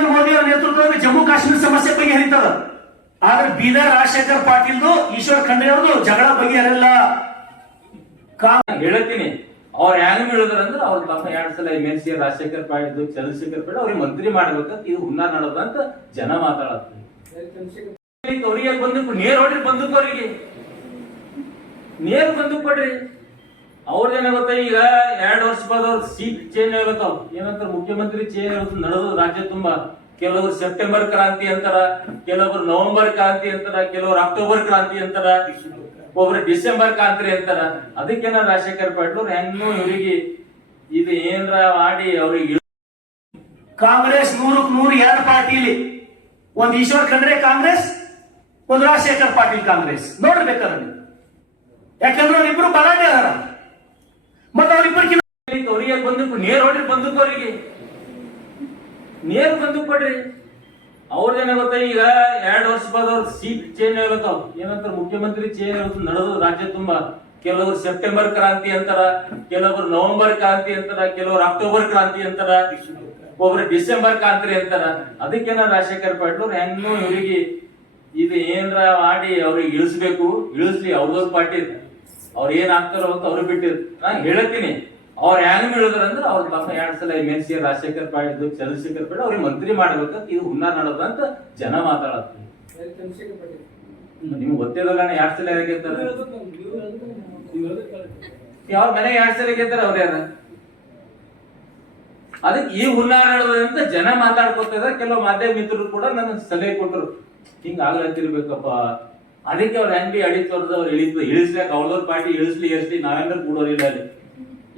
ನರೇಂದ್ರ ಮೋದಿ ಅವರ ನೇತೃತ್ವದಲ್ಲಿ ಜಮ್ಮು ಕಾಶ್ಮೀರ ಸಮಸ್ಯೆ ಬಗೆಹರಿತದ ಆದ್ರೆ ಬೀದರ್ ರಾಜಶೇಖರ್ ಪಾಟೀಲ್ದು, ಈಶ್ವರ್ ಖಂಡ್ರೆ ಅವ್ರದ್ದು ಜಗಳ ಬಗೆಹರಿಲ್ಲ ಹೇಳ್ತೀನಿ ಅವ್ರ ಹೆಂಗ್ ಹೇಳಿದ್ರಂದ್ರೆ ಅವ್ರ ತಮ್ಮ ಎರಡ್ ಸಲ M L C Rajashekhar Patil Chandrashekhar Patil ಅವ್ರಿಗೆ ಮಂತ್ರಿ ಮಾಡ್ಬೇಕಂತ ಇದು ಹುನ್ನ ಅಂತ ಜನ ಮಾತಾಡತ್ತಾರೆ. ಅವ್ರಿಗೆ ಬಂದೂಕು ನೇರ್ ಹೊಡ್ರಿ ಬಂದಕ್ಕ ಅವರಿಗೆ ನೇರ್ ಬಂದಕ್ ಕೊಡ್ರಿ. ಅವ್ರದೇನ ಗೊತ್ತಾ ಈಗ? ಎರಡು ವರ್ಷ ಬಾದ ಅವ್ರ ಸೀಟ್ ಚೇಂಜ್ ಆಗತ್ತಾವ ಏನಂತ ಮುಖ್ಯಮಂತ್ರಿ ಚೇಂಜ್ ಆಗುತ್ತೆ ನಡೆದು ರಾಜ್ಯ ತುಂಬಾ. ಕೆಲವರು ಸೆಪ್ಟೆಂಬರ್ ಕ್ರಾಂತಿ ಅಂತಾರ, ಕೆಲವರು ನವೆಂಬರ್ ಕ್ರಾಂತಿ ಅಂತಾರ, ಕೆಲವರು ಅಕ್ಟೋಬರ್ ಕ್ರಾಂತಿ ಅಂತಾರ, ಒಬ್ರು ಡಿಸೆಂಬರ್ ಕ್ರಾಂತಿ ಅಂತಾರ. ಅದಕ್ಕೇನ ರಾಜಶೇಖರ್ ಪಾಟೀಲ್ ಹೆಂಗೂ ಇವರಿಗೆ ಇದು ಏನ್ರ ಮಾಡಿ ಅವ್ರಿಗೆ ಕಾಂಗ್ರೆಸ್ ನೂರಕ್ ನೂರು ಎರಡು ಪಾರ್ಟಿಲಿ. ಒಂದ್ ಈಶ್ವರ್ ಖಂಡ್ರೆ ಕಾಂಗ್ರೆಸ್, ಒಂದ್ ರಾಜಶೇಖರ್ ಪಾಟೀಲ್ ಕಾಂಗ್ರೆಸ್. ನೋಡ್ಬೇಕಾದ್ರೆ. ಯಾಕಂದ್ರೆ ಬಲಾಢ್ಯ ಅದಾರ. ಮತ್ತೆ ಅವ್ರಿಬ್ಬರಿಗೆ ಅವರಿಗೆ ಬಂದಕ್ಕೂ ನೇರ್ ಹೊಡ್ರಿ ಬಂದಕ್ಕೂ ಅವರಿಗೆ. ನೇರ್ ಬಂದೂಕ್ ಕೊಡ್ರಿ. ಅವ್ರದೇನ ಗೊತ್ತ ಈಗ ಎರಡ್ ವರ್ಷ ಬಾದ ಸೀಟ್ ಚೇಂಜ್ ಆಗತ್ತಾವ ಏನಂತಾರ ಮುಖ್ಯಮಂತ್ರಿ ಚೇಂಜ್ ಆಗುತ್ತೆ ನಡೆದು ರಾಜ್ಯ ತುಂಬಾ. ಕೆಲವರು ಸೆಪ್ಟೆಂಬರ್ ಕ್ರಾಂತಿ ಅಂತಾರ, ಕೆಲವರು ನವೆಂಬರ್ ಕ್ರಾಂತಿ ಅಂತಾರ, ಕೆಲವರು ಅಕ್ಟೋಬರ್ ಕ್ರಾಂತಿ ಅಂತಾರ, ಒಬ್ರು ಡಿಸೆಂಬರ್ ಕ್ರಾಂತಿ ಅಂತಾರ. ಅದಕ್ಕೇನ ರಾಜಶೇಖರ್ ಪಾಟೀಲ್ ಹೆಂಗೂ ಇವರಿಗೆ ಇದು ಏನ್ರ ಮಾಡಿ ಅವ್ರಿಗೆ ಇಳಿಸ್ಬೇಕು. ಇಳಿಸ್ಲಿ ಅವ್ರದವ್ರ ಪಾರ್ಟಿ. ಅವ್ರ ಏನ್ ಆಗ್ತಾರೋ ಅಂತ ಅವ್ರಿಗೆ ಬಿಟ್ಟಿರ್ ನಾ ಹೇಳ್ತೀನಿ ಅವ್ರ ಹೆಂಗ್ ಹೇಳಿದ್ರಂದ್ರೆ ಅವ್ರ ಪಾಪ ಎರಡ್ ಸಲ ಎಂ ಎನ್ ಸಿ ರಾಜಶೇಖರ್ ಪಾಡಿದ್ದು ಚಂದ್ರಶೇಖರ್ ಪಾಡಿ ಅವ್ರಿಗೆ ಮಂತ್ರಿ ಮಾಡ್ಬೇಕಂತ ಇದು ಹುನ್ನ ಅಂತ ಜನ ಮಾತಾಡತ್ತಾರೆ ನಿಮ್ಗೆ ಗೊತ್ತಿರಲ್ಲ ಎರಡ್ ಸಲ ಯಾರು ಅವ್ರ ಮನೆ ಎರಡ್ ಸಲ ಗೆದ್ದಾರೆ ಅವ್ರ ಯಾರ? ಅದಕ್ಕೆ ಈ ಹುನ್ನಾರ ಅಂತ ಜನ ಮಾತಾಡ್ಕೊತಿದ್ರೆ ಕೆಲವು ಮಾಧ್ಯಮ ಮಿತ್ರರು ಕೂಡ ನನ್ನ ಸಲಹೆ ಕೊಟ್ಟರು ಹಿಂಗ ಆಗ್ಲತ್ತಿರ್ಬೇಕಪ್ಪ. ಅದಕ್ಕೆ ಅವ್ರ ಹೆಂಗ್ ಅಡಿ ತೋರ್ದು ಅವ್ರು ಇಳಿಸ್ಬೇಕು ಅವ್ರದವ್ರ ಪಾರ್ಟಿ ಇಳಿಸ್ಲಿ ಇಳಿಸ್ಲಿ ನಾವೆಲ್ಲ ಕೂಡೋರಿಲ್ಲ ಅಲ್ಲಿ.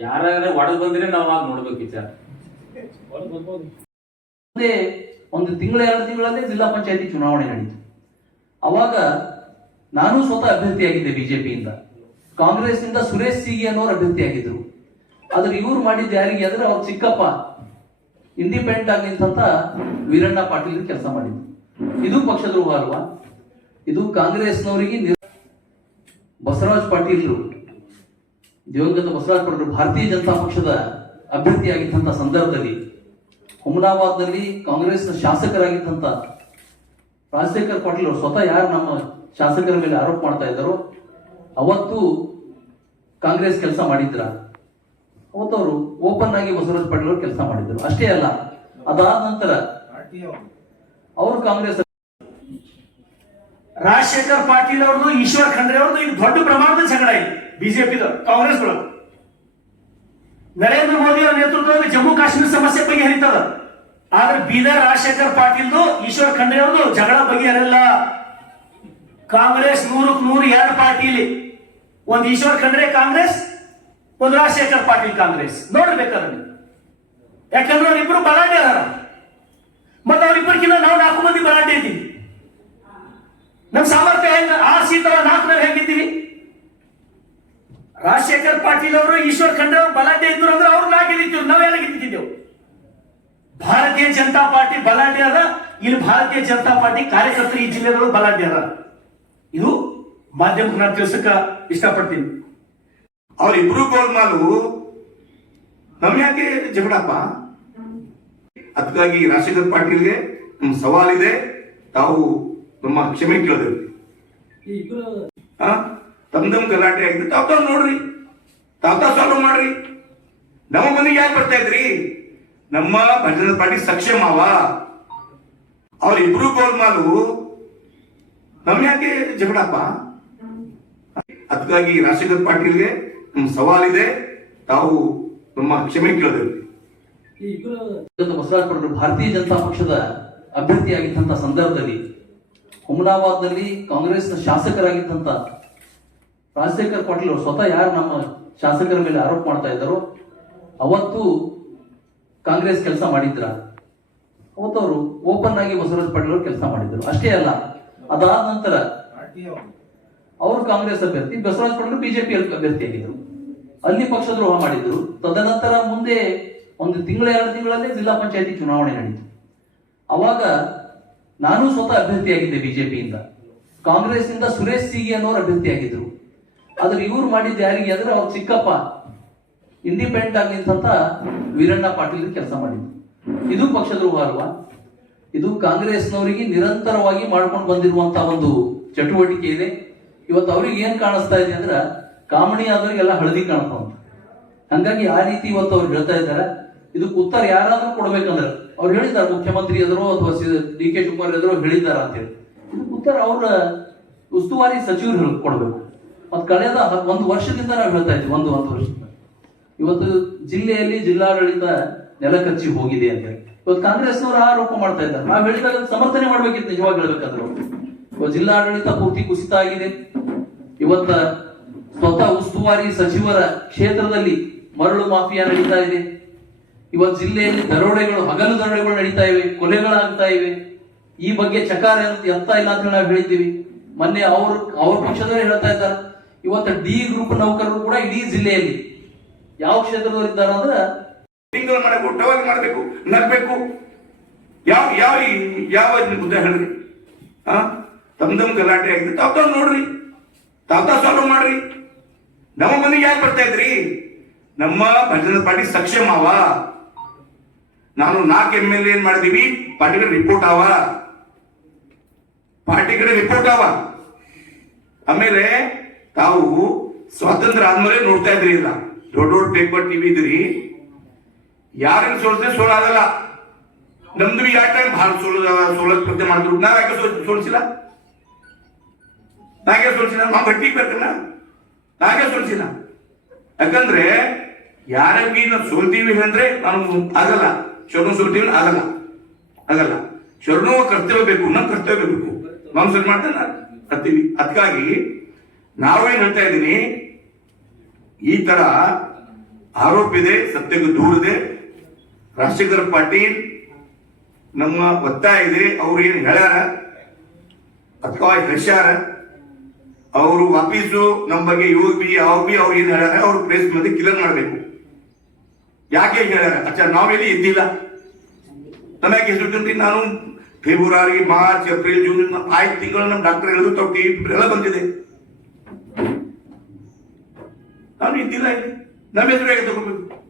ಯಾರಾದ್ರೆ ಒಡಗ್ ಬಂದ್ರೆ ನಾವ್ ಆಗ ನೋಡ್ಬೇಕು ವಿಚಾರ ಒಂದು ತಿಂಗಳ, ಎರಡು ತಿಂಗಳಲ್ಲೇ ಜಿಲ್ಲಾ ಪಂಚಾಯತಿ ಚುನಾವಣೆ ನಡೀತು. ಅವಾಗ ನಾನು ಸ್ವತಃ ಅಭ್ಯರ್ಥಿಯಾಗಿದ್ದೆ ಬಿಜೆಪಿಯಿಂದ ಕಾಂಗ್ರೆಸ್ನಿಂದ ಸುರೇಶ್ ಸಿಗಿ ಅನ್ನೋರು ಅಭ್ಯರ್ಥಿಯಾಗಿದ್ರು ಆದ್ರೆ ಇವ್ರು ಮಾಡಿದ್ದು ಯಾರಿಗೆ ಅಂದ್ರೆ ಅವ್ರ ಚಿಕ್ಕಪ್ಪ. ಇಂಡಿಪೆಂಡೆಂಟ್ ಆಗಿ ವೀರಣ್ಣ ಪಾಟೀಲ್ ಕೆಲಸ ಮಾಡಿದ್ರು. ಇದು ಪಕ್ಷದರೂ ಅಲ್ವಾ? ಇದು ಕಾಂಗ್ರೆಸ್ನವರಿಗೆ ಬಸವರಾಜ್ ಪಾಟೀಲ್ರು ದಿವಂಗತ ಬಸವರಾಜ್ ಪಾಟೀಲ್ ಭಾರತೀಯ ಜನತಾ ಪಕ್ಷದ ಅಭ್ಯರ್ಥಿಯಾಗಿದ್ದಂಥ ಸಂದರ್ಭದಲ್ಲಿ ಹುಮನಾಬಾದ್ನಲ್ಲಿ ಕಾಂಗ್ರೆಸ್ನ ಶಾಸಕರಾಗಿದ್ದಂತ ರಾಜಶೇಖರ್ ಪಾಟೀಲ್ ಅವರು ಸ್ವತಃ ಯಾರು ನಮ್ಮ ಶಾಸಕರ ಮೇಲೆ ಆರೋಪ ಮಾಡ್ತಾ ಇದ್ದಾರೋ ಅವತ್ತು ಕಾಂಗ್ರೆಸ್ ಕೆಲಸ ಮಾಡಿದ್ರ? ಅವತ್ತು ಅವರು ಓಪನ್ ಆಗಿ ಬಸವರಾಜ್ ಪಾಟೀಲ್ ಅವರು ಕೆಲಸ ಮಾಡಿದ್ರು ಅಷ್ಟೇ ಅಲ್ಲ ಅದಾದ ನಂತರ ಅವರು ಕಾಂಗ್ರೆಸ್ ರಾಜಶೇಖರ್ ಪಾಟೀಲ್ ಅವ್ರದ್ದು, ಈಶ್ವರ್ ಖಂಡ್ರೆ ಅವ್ರದ್ದು ಇದು ದೊಡ್ಡ ಪ್ರಮಾಣದ ಜಗಳ ಇದೆ ಬಿಜೆಪಿ ಕಾಂಗ್ರೆಸ್ ಒಳಗೆ ನರೇಂದ್ರ ಮೋದಿ ಅವರ ನೇತೃತ್ವದಲ್ಲಿ ಜಮ್ಮು ಕಾಶ್ಮೀರ ಸಮಸ್ಯೆ ಬಗ್ಗೆ ಹರಿತದ ಆದ್ರೆ ಬೀದರ್ ರಾಜಶೇಖರ್ ಪಾಟೀಲ್ದು, ಈಶ್ವರ್ ಖಂಡ್ರೆ ಅವ್ರದ್ದು ಜಗಳ ಬಗ್ಗೆ ಹರಿಲ್ಲ ಕಾಂಗ್ರೆಸ್ ನೂರಕ್ ನೂರು ಎರಡು ಪಾರ್ಟಿಲಿ ಒಂದು ಈಶ್ವರ್ ಖಂಡ್ರೆ ಕಾಂಗ್ರೆಸ್, ಒಂದು ರಾಜಶೇಖರ್ ಪಾಟೀಲ್ ಕಾಂಗ್ರೆಸ್. ನೋಡ್ಬೇಕಾದ್ರೆ ಯಾಕಂದ್ರೆ ಅವ್ರಿಬ್ರು ಬಲಾಢ್ಯ ಅದಾರ. ಮತ್ತೆ ಅವ್ರಿಬ್ಬರಿಗಿಂತ ನಾವು ನಾಲ್ಕು ಮಂದಿ ಬಲಾಢ್ಯ ಇದ್ದೀವಿ ನಮ್ ಸಾಮರ್ಥ್ಯ ಹೆಂಗ ಆರ್ ಸೀಟ್ ಅವ ನಾಲ್ಕು ಮೇಲೆ ಹೆಂಗಿದ್ದೀವಿ ರಾಜಶೇಖರ್ ಪಾಟೀಲ್ ಅವರು ಈಶ್ವರ್ ಖಂಡ್ರೆ ಅವರು ಬಲಾಢ್ಯ ಇದ್ರು ಅಂದ್ರೆ ಅವ್ರು ನಾ ಗೆದ್ದಿದ್ದೀವಿ ನಾವೆಲ್ಲ ಗೆದ್ದಿದ್ದೇವೆ ಭಾರತೀಯ ಜನತಾ ಪಾರ್ಟಿ ಬಲಾಢ್ಯ ಅದ ಇಲ್ಲಿ ಭಾರತೀಯ ಜನತಾ ಪಾರ್ಟಿ ಕಾರ್ಯಕರ್ತರು ಈ ಜಿಲ್ಲೆಗಳು ಬಲಾಢ್ಯ ಅದ. ಇದು ಮಾಧ್ಯಮಕ್ಕೆ ನಾನು ತಿಳ್ಸಕ್ಕ ಇಷ್ಟಪಡ್ತೀನಿ. ಅವರಿಬ್ರು ಗೋಲ್ಮಾಲು ನಮ್ ಯಾಕೆ ಜಗಳಪ್ಪ? ಅದಕ್ಕಾಗಿ ರಾಜಶೇಖರ್ ಪಾಟೀಲ್ಗೆ ನಮ್ಮ ಸವಾಲಿದೆ ತಾವು ನಮ್ಮ ಕ್ಷಮೆ ಕೇಳಿದ್ರಿ ಆ ತಮ್ ತಮ್ ಗಲಾಟೆ ಆಗಿದೆ ತಾವ್ ತಾವ್ ನೋಡ್ರಿ, ತಾವ್ ತಾವ್ ಸಾಲ್ವ್ ಮಾಡ್ರಿ. ನಮ್ಮ ಮನೆಗೆ ಯಾಕೆ ಬರ್ತಾ ಇದ್ರಿ? ನಮ್ಮ ಭಜನಾ ಪಾರ್ಟಿ ಸಕ್ಷಮ ಅವ. ಅವ್ರಿಬ್ರು ಗೋಲ್ಮಾಲು ನಮ್ ಯಾಕೆ ಜಗಳಪ್ಪ? ಅದಕ್ಕಾಗಿ ರಾಜಶೇಖರ್ ಪಾಟೀಲ್ಗೆ ನಮ್ಮ ಸವಾಲಿದೆ ತಾವು ನಮ್ಮ ಕ್ಷಮೆ ಕೇಳಿದ್ರಿ ಭಾರತೀಯ ಜನತಾ ಪಕ್ಷದ ಅಭ್ಯರ್ಥಿಯಾಗಿದ್ದಂತ ಸಂದರ್ಭದಲ್ಲಿ ಹುಮನಾಬಾದ್ನಲ್ಲಿ ಕಾಂಗ್ರೆಸ್ನ ಶಾಸಕರಾಗಿದ್ದಂತ ರಾಜಶೇಖರ್ ಪಾಟೀಲ್ ಅವರು ಸ್ವತಃ ಯಾರು ನಮ್ಮ ಶಾಸಕರ ಮೇಲೆ ಆರೋಪ ಮಾಡ್ತಾ ಇದ್ದಾರೋ, ಅವತ್ತು ಕಾಂಗ್ರೆಸ್ ಕೆಲಸ ಮಾಡಿದ್ರ. ಅವತ್ತು ಅವರು ಓಪನ್ ಆಗಿ ಬಸವರಾಜ ಪಾಟೀಲ್ ಅವರು ಕೆಲಸ ಮಾಡಿದ್ರು. ಅಷ್ಟೇ ಅಲ್ಲ, ಅದಾದ ನಂತರ ಅವರು ಕಾಂಗ್ರೆಸ್ ಅಭ್ಯರ್ಥಿ, ಬಸವರಾಜ ಪಾಟೀಲ್ ಬಿಜೆಪಿ ಅಭ್ಯರ್ಥಿಯಾಗಿದ್ರು ಅಲ್ಲಿ ಪಕ್ಷದ್ರೋಹ ಮಾಡಿದ್ರು. ತದನಂತರ ಮುಂದೆ ಒಂದು ತಿಂಗಳ, ಎರಡು ತಿಂಗಳಲ್ಲೇ ಜಿಲ್ಲಾ ಪಂಚಾಯತಿ ಚುನಾವಣೆ ನಡೀತು. ಅವಾಗ ನಾನು ಸ್ವತಃ ಅಭ್ಯರ್ಥಿಯಾಗಿದ್ದೆ ಬಿಜೆಪಿಯಿಂದ. ಕಾಂಗ್ರೆಸ್ನಿಂದ ಸುರೇಶ್ ಸಿಗಿ ಅನ್ನೋರು ಅಭ್ಯರ್ಥಿಯಾಗಿದ್ರು ಆದ್ರೆ ಇವ್ರು ಮಾಡಿದ್ದು ಯಾರಿಗೆ ಅಂದ್ರೆ ಅವ್ರ ಚಿಕ್ಕಪ್ಪ. ಇಂಡಿಪೆಂಡೆಂಟ್ ಆಗಿ ನಿಂತಂತ ವೀರಣ್ಣ ಪಾಟೀಲ್ ಕೆಲಸ ಮಾಡಿದ್ರು ಇದು ಪಕ್ಷದ್ರೋಹ ಅಲ್ವಾ ಇದು ಕಾಂಗ್ರೆಸ್ನವರಿಗೆ ನಿರಂತರವಾಗಿ ಮಾಡ್ಕೊಂಡು ಬಂದಿರುವಂತಹ ಒಂದು ಚಟುವಟಿಕೆ ಇದೆ. ಇವತ್ತು ಅವ್ರಿಗೆ ಏನ್ ಕಾಣಿಸ್ತಾ ಇದೆ ಅಂದ್ರ ಕಾಮಣಿ ಆದವರಿಗೆಲ್ಲ ಹಳದಿ ಕಾಣ್ತಾ ಉಂಟು. ಹಂಗಾಗಿ ಆ ರೀತಿ ಇವತ್ತು ಅವ್ರು ಹೇಳ್ತಾ ಇದ್ದಾರೆ. ಇದಕ್ಕೆ ಉತ್ತರ ಯಾರಾದ್ರೂ ಕೊಡ್ಬೇಕಂದ್ರೆ ಅವ್ರು ಹೇಳಿದ್ದಾರೆ, ಮುಖ್ಯಮಂತ್ರಿ ಎದುರು ಅಥವಾ ಡಿ ಕೆ ಶಿವಕುಮಾರ್ ಎದುರು ಹೇಳಿದ್ದಾರೆ ಅಂತೇಳಿ ಇದಕ್ಕೆ ಉತ್ತರ ಅವ್ರ ಉಸ್ತುವಾರಿ ಸಚಿವರು ಕೊಡ್ಬೇಕು. ಮತ್ ಕಳೆದ ಒಂದು ವರ್ಷದಿಂದ ನಾವು ಹೇಳ್ತಾ ಇದ್ವಿ, ಒಂದು ಒಂದು ವರ್ಷದಿಂದ. ಇವತ್ತು ಜಿಲ್ಲೆಯಲ್ಲಿ ಜಿಲ್ಲಾಡಳಿತ ನೆಲಕಚ್ಚಿ ಹೋಗಿದೆ ಅಂತ ಹೇಳಿ. ಇವತ್ತು ಕಾಂಗ್ರೆಸ್ನವರು ಆರೋಪ ಮಾಡ್ತಾ ಇದ್ದಾರೆ. ನಾವು ಹೇಳಿದಾಗ ಸಮರ್ಥನೆ ಮಾಡ್ಬೇಕಿತ್ತು, ನಿಜವಾಗಿ ಹೇಳ್ಬೇಕಾದ್ರು. ಇವತ್ತು ಜಿಲ್ಲಾಡಳಿತ ಪೂರ್ತಿ ಕುಸಿತ ಆಗಿದೆ. ಇವತ್ತ ಸ್ವತಃ ಉಸ್ತುವಾರಿ ಸಚಿವರ ಕ್ಷೇತ್ರದಲ್ಲಿ ಮರಳು ಮಾಫಿಯಾ ನಡೀತಾ ಇದೆ. ಇವತ್ತು ಜಿಲ್ಲೆಯಲ್ಲಿ ದರೋಡೆಗಳು, ಹಗಲು ದರೋಡೆಗಳು ನಡೀತಾ ಇವೆ, ಕೊಲೆಗಳಾಗ್ತಾ ಇವೆ. ಈ ಬಗ್ಗೆ ಚಕಾರ ಎತ್ತ- ಇಲ್ಲ ಅಂತ ನಾವು ಹೇಳಿದ್ದೀವಿ. ಮೊನ್ನೆ ಅವ್ರ ಅವ್ರ ಪಕ್ಷದವರೇ ಹೇಳ್ತಾ ಇದ್ದಾರೆ. ಇವತ್ತು ಡಿ ಗ್ರೂಪ್ ನೌಕರರು ಕೂಡ ಇಡೀ ಜಿಲ್ಲೆಯಲ್ಲಿ ಯಾವ ಕ್ಷೇತ್ರದವರು ಇದ್ದಾರೆ ಅಂದ್ರೆ ತಿಂಗಳು ಮಾಡಬೇಕು ಟವರ್ ಮಾಡಬೇಕು, ನಗ್ಬೇಕು. ಯಾವ ಯಾವ ಯಾವ ಉದಾಹರಣೆ ಹಾ ತಮ್ ತಮ್ ಗಲಾಟೆ ಆಗಿದೆ. ತಾವ್ ತಾವ್ ನೋಡ್ರಿ. ತಾವ್ ತಾವ್ ಸಾಲ್ವ್ ಮಾಡ್ರಿ. ನಮ್ಮ ಮನೆಗೆ ಯಾಕೆ ಬರ್ತಾ ಇದ್ರಿ? ನಮ್ಮ ಭಜನ ಪಾರ್ಟಿ ಸಕ್ಷಮ ಅವ. ನಾನು ನಾಲ್ಕು ಎಂ ಎಲ್ ಏನ್ ಮಾಡಿದೀವಿ ಪಾರ್ಟಿಗೆ ರಿಪೋರ್ಟ್ ಅವ. ಪಾರ್ಟಿ ಕಡೆ ರಿಪೋರ್ಟ್ ಅವ. ಆಮೇಲೆ ತಾವು ಸ್ವಾತಂತ್ರ್ಯ ಆದ್ಮೇಲೆ ನೋಡ್ತಾ ಇದ್ರಿ ಇಲ್ಲ ದೊಡ್ಡ ದೊಡ್ಡ ಪೇಪರ್ ಟಿವಿ ಇದ್ರಿ. ಯಾರನ್ನ ಸೋಲಿಸಿದ್ರೆ ಸೋಲಾಗಲ್ಲ. ನಮ್ದು ಯಾವ ಟೈಮ್ ಭಾಳ ಸೋಲ ಸೋಲ ಸ್ಪರ್ಧೆ ಮಾಡಿದ್ರು. ನಾವ್ ಯಾಕೆ ಸೋಲಿಸಿಲ್ಲ? ನಾಗೆ ಸೋಲಿಸಿಲ್ಲ? ನಾವು ಗಟ್ಟಿಗೆ ಬೇಕನ್ನ ನಾಗೆ ಸೋಲಿಸಿಲ್ಲ? ಯಾಕಂದ್ರೆ ಯಾರಿಗೆ ನಾವು ಸೋಲ್ತೀವಿ ಅಂದ್ರೆ ನಾನು ಆಗಲ್ಲ. ಶರಣು ಸೋಲ್ತೀವಿ ಆಗಲ್ಲ. ಆಗಲ್ಲ. ಶರಣು ಕರ್ತವ್ಯ ಬೇಕು ನಮ್ಮ ಕರ್ತವ್ಯ ಬೇಕು. ನಾವು ಸರಿ ಮಾಡ್ತೇನೆ. ಕರ್ತೀವಿ ಅದಕ್ಕಾಗಿ ನಾವೇನ್ ಹೇಳ್ತಾ ಇದ್ದೀನಿ? ಈ ತರ ಆರೋಪ ಇದೆ, ಸತ್ಯಕ್ಕೆ ದೂರ ಇದೆ. ರಾಜಶೇಖರ್ ಪಾಟೀಲ್ ನಮ್ಮ ಒತ್ತಾಯ ಇದೆ, ಅವ್ರು ಏನ್ ಹೇಳ್ಯಾರ? ಅಥವಾ ಹೇಳ್ಯಾರ ಅವರು ವಾಪೀಸು ನಮ್ಮ ಬಗ್ಗೆ ಇವಾಗ ಬಿ ಅವ್ರ ಬಿ ಅವ್ರು ಏನ್ ಹೇಳ್ಯಾರ? ಅವ್ರು ಪ್ಲೇಸ್ ಮತ್ತೆ ಕ್ಲಿಯರ್ ಮಾಡಬೇಕು. ಯಾಕೆ ಹೇಳ್ಯಾರ? ಅಚ್ಚಾ, ನಾವೆಲ್ಲಿ ಇದ್ದಿಲ್ಲ. ನಮಗೆ ಹೆಸರು ನಾನು ಫೆಬ್ರವರಿ ಮಾರ್ಚ್ ಏಪ್ರಿಲ್ ಜೂನ್ ಆಯ್ತು, ತಿಂಗಳು ನಮ್ಮ ಡಾಕ್ಟರ್ ಹೇಳಿದ್ರು, ತೊಟ್ಟಿ, ಎಲ್ಲ ಬಂದಿದೆ. ನಾನು ಇದ್ದಿಲ್ಲ ಇಲ್ಲಿ. ನಮ್ಮ ಹೆಸರು ಹೇಗೆ ತಗೋಬೇಕು